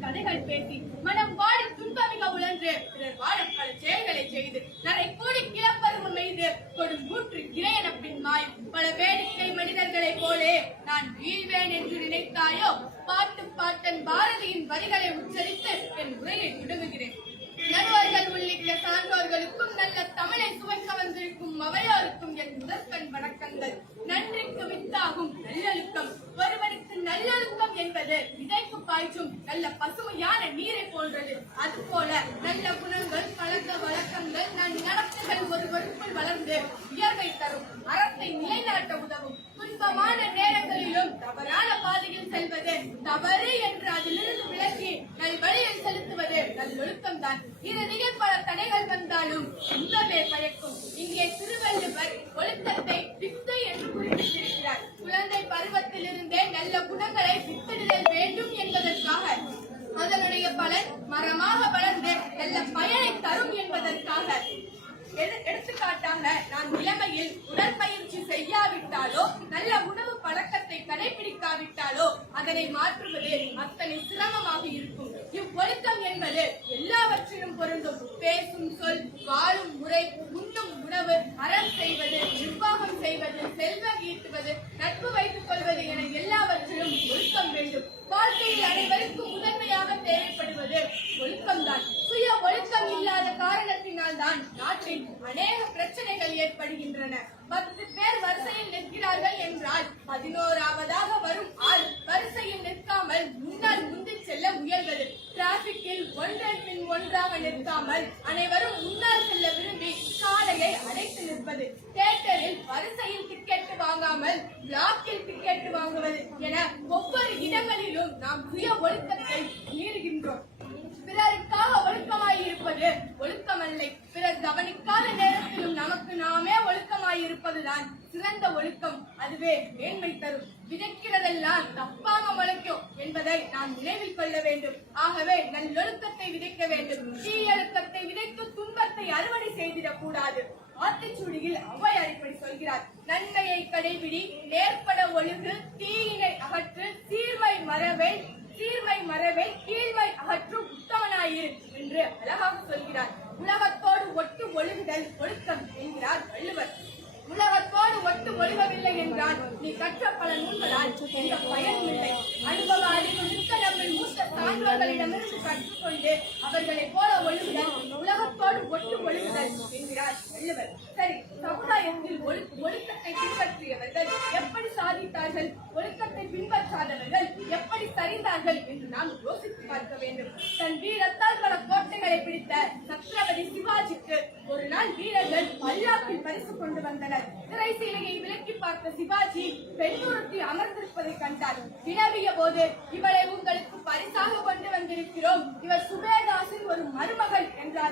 கதைகள் பேசி மனம் வாடி துன்பமிக உழன்று. பிறர் வாழும் பல செயல்களை செய்து நரை கூடி கிளப்பருவம் மெய்து கொடும் கூற்று கிரையன பின் மாயும் பல வேடிக்கை மனிதர்களைப் போலே நான் வீழ்வேன் என்று நினைத்தாயோ? பாட்டு பாட்டன் பாரதியின் வரிகளை உச்சரித்து என் உரையை தொடங்குகிறேன் நடுவர்கள் உள்ளிட்ட சான்றோர்களுக்கும் நல்ல தமிழை சுவைக்க வந்திருக்கும் அவையோருக்கும் என் முதற்கண் வணக்கங்கள். நன்றிக்கு வித்தாகும் நல்லொழுக்கம். ஒருவனுக்கு நல்லொழுக்கம் என்பது இதை பாய்ச்சும் நல்ல பசுமையான நீரை போன்றது. அது போல நல்ல குணங்கள் பழக்க வழக்கங்கள் நன் நடத்தைகள் ஒருவருக்குள் வளர்ந்து உயர்வை தரும். அறத்தை நிலைநாட்ட உதவும். துன்பமான நேரங்களிலும் தவறான பாதையில் செல்வது தவறு என்று அதிலிருந்து விலகி நல் வழியில் செலுத்துவது நல் ஒழுக்கம் தான் பல தடைகள் வந்தாலும் இன்பமே பயக்கும் இங்கே திருவள்ளுவர் ஒழுக்கத்தை வித்தை என்று குறிப்பிட்டிருக்கிறார் குழந்தை பருவத்திலிருந்தே நல்ல குணங்களை வித்திடுதல் வேண்டும் என்பதற்காக மலர் மரமாக வளர்ந்து நல்ல பயனை தரும் என்பதற்காக. எடுத்துக்காட்டாக நான் இளமையில் உடற்பயிற்சி செய்யாவிட்டாலோ நல்ல உணவு பழக்கத்தை கடைபிடிக்காவிட்டாலோ அதனை மாற்றுவது அத்தனை சிரமமாக இருக்கும். இவ்வொழுக்கம் என்பது எல்லாவற்றிலும் பொருந்தும். பேசும் சொல் வாழும் முறை உண்ணும் உணவு அறம் செய்வது நிர்வாகம் செய்வது செல்வம் ஈட்டுவது வருகின்றன பத்து பேர் வரிசையில் நிற்கிறார்கள் என்றால் பதினோராவதாக வரும் ஆள் வரிசையில் நிற்காமல் முன்னால் முந்தி செல்ல முயல்வது. டிராபிக்கில் ஒன்றன் பின் ஒன்றாக நிற்காமல் அனைவரும் முன்னால் செல்ல விரும்பி சாலையை அடைத்து நிற்பது. தியேட்டரில் வரிசையில் டிக்கெட் வாங்காமல் பிளாக்கில் டிக்கெட் வாங்குவது என ஒவ்வொரு இடங்களிலும் நாம் சுய ஒழுக்கத்தை மீறுகின்றோம். ஒழுக்கமாய் சிறந்த ஒழுக்கம். அதுவே மேன்மை தரும். விதைக்கிறதெல்லாம் தப்பாக முளைக்கும் என்பதை நாம் நினைவில் கொள்ள வேண்டும். ஆகவே நல்லொழுக்கத்தை விதைக்க வேண்டும். தீயொழுக்கத்தை விதைத்து துன்பத்தை அறுவடை செய்திடக் கூடாது ஆத்திச்சூடியில் ஔவையார் இப்படி சொல்கிறார். நன்மையை கடைபிடி நேர்பட ஒழுகு தீயினை அகற்று சீர்மை மறவை சீர்மை மறவை கீழ்மை அகற்றும் உத்தமனாயிரு என்று அழகாக சொல்கிறார். உலகத்தோடு ஒட்டு ஒழுகுதல் ஒழுக்கம் என்கிறார் வள்ளுவர் உலகத்தோடு ஒட்டு ஒழுகவில்லை என்றால் நீ கற்ற பல நூல்களால் அனுபவ அறிவு மிக்க நம்மை மூத்த சான்றோர்களிடமிருந்து கற்றுக்கொண்டு அவர்களைப் போல ஒழுகுதல் உலகத்தோடு ஒட்டு ஒழுகுதல் என்கிறார் வள்ளுவர். சரிந்தார்கள் என்று நாம் யோசித்து பார்க்க வேண்டும். தன் வீரத்தால் பல கோட்டைகளை பிடித்த சத்ரபதி சிவாஜிக்கு ஒரு நாள் வீரர்கள் பல்லாக்கில் பரிசு கொண்டு வந்தனர். திரை சீலையை விலக்கி பார்த்த சிவாஜி பெண்ணுறுத்தி அமர்ந்திருப்பதை கண்டார். வினவிய போது இவளை உங்களுக்கு பரிசாக கொண்டு வந்திருக்கிறோம். இவர் சுபேதாசின் ஒரு மருமகள் என்றார்.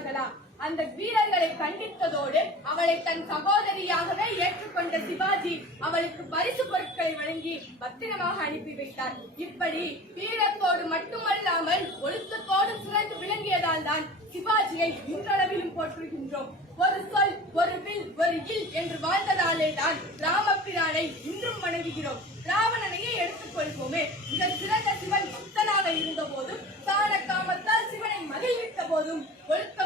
அந்த வீரர்களை கண்டித்ததோடு அவளை தன் சகோதரியாகவே ஏற்றுக்கொண்ட சிவாஜி அவளுக்கு பரிசு பொருட்களை வழங்கி பத்திரமாக அனுப்பி வைத்தார். இப்படி வீரத்தோடு மட்டுமல்லாமல் ஒழுக்கத்தோடு சிறந்து விளங்கியதால் தான் சிவாஜியை இன்றளவிலும் போற்றுகின்றோம். ஒரு சொல் ஒரு வில் ஒரு இல் என்று வாழ்ந்ததாலே தான் ராமப்பிரானை இன்றும் வணங்குகிறோம். ராவணனையே எடுத்துக்கொள்வோமே. மிக சிறந்த சிவன் பக்தனாக இருந்த போதும் தான காமத்தால் சிவனை மகிழ்வித்த போதும்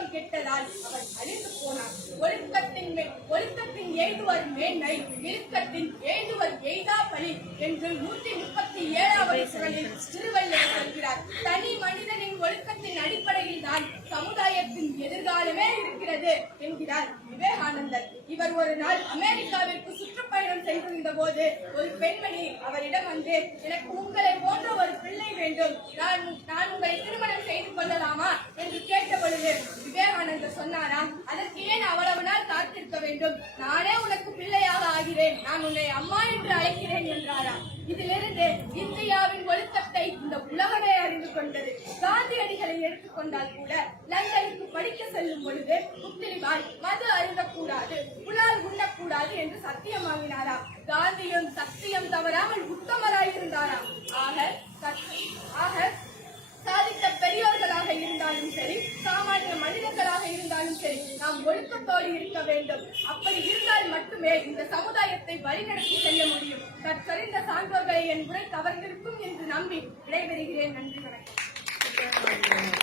ஒழுக்கம் கெட்டதால் அவன் அழிந்து போனான். ஒழுக்கத்தின் மே- ஒழுக்கத்தின் எய்துவர் மேன்மை இழுக்கத்தின் எய்துவர் எய்தா பலி என்று நூற்றி முப்பத்தி ஏழாவது குரலில் திருவள்ளுவர் சொல்கிறார். தனி மனிதனின் ஒழுக்கத்தின் அடிப்படையில் தான் சமுதாயத்தின் எதிர்காலமே இருக்கிறது என்கிறார் விவேகானந்தர். இவர் ஒரு நாள் அமெரிக்காவிற்கு சுற்றுப்பயணம் செய்திருந்த போது ஒரு பெண்மணி அவரிடம் வந்து எனக்கு உங்களை போன்ற ஒரு பிள்ளை வேண்டும். நான் நான் உங்களை திருமணம் செய்து கொள்ளலாமா என்று கேட்ட பொழுது விவேகானந்தர் சொன்னாராம் அதற்கு ஏன் அவ்வளவு நாள் காத்திருக்க வேண்டும்? நானே உனக்கு பிள்ளையாக ஆகிறேன். நான் உன்னை அம்மா என்று அழைக்கிறேன் என்றாராம் இதிலிருந்து இந்தியாவின் ஒழுக்கத்தை இந்த உலகமே அறிந்து கொண்டது. காந்தியடிகளை எடுத்துக்கொண்டால் கூட லண்டனுக்கு படிக்க செல்லும் பொழுது முத்திரிவாய் மது அருந்தக்கூடாது புலால் உண்ணக்கூடாது என்று சத்தியமாகினாராம் காந்தியும் சத்தியம் தவறாமல் உத்தமராயிருந்தாராம் ஆக நோக்கத்தோடு இருக்க வேண்டும். அப்படி இருந்தால் மட்டுமே இந்த சமுதாயத்தை வழிநடத்தி செய்ய முடியும். தற்கறிந்த சான்றோர்களை என் உரை கவர்ந்திருக்கும் என்று நம்பி விடைபெறுகிறேன். நன்றி வணக்கம்.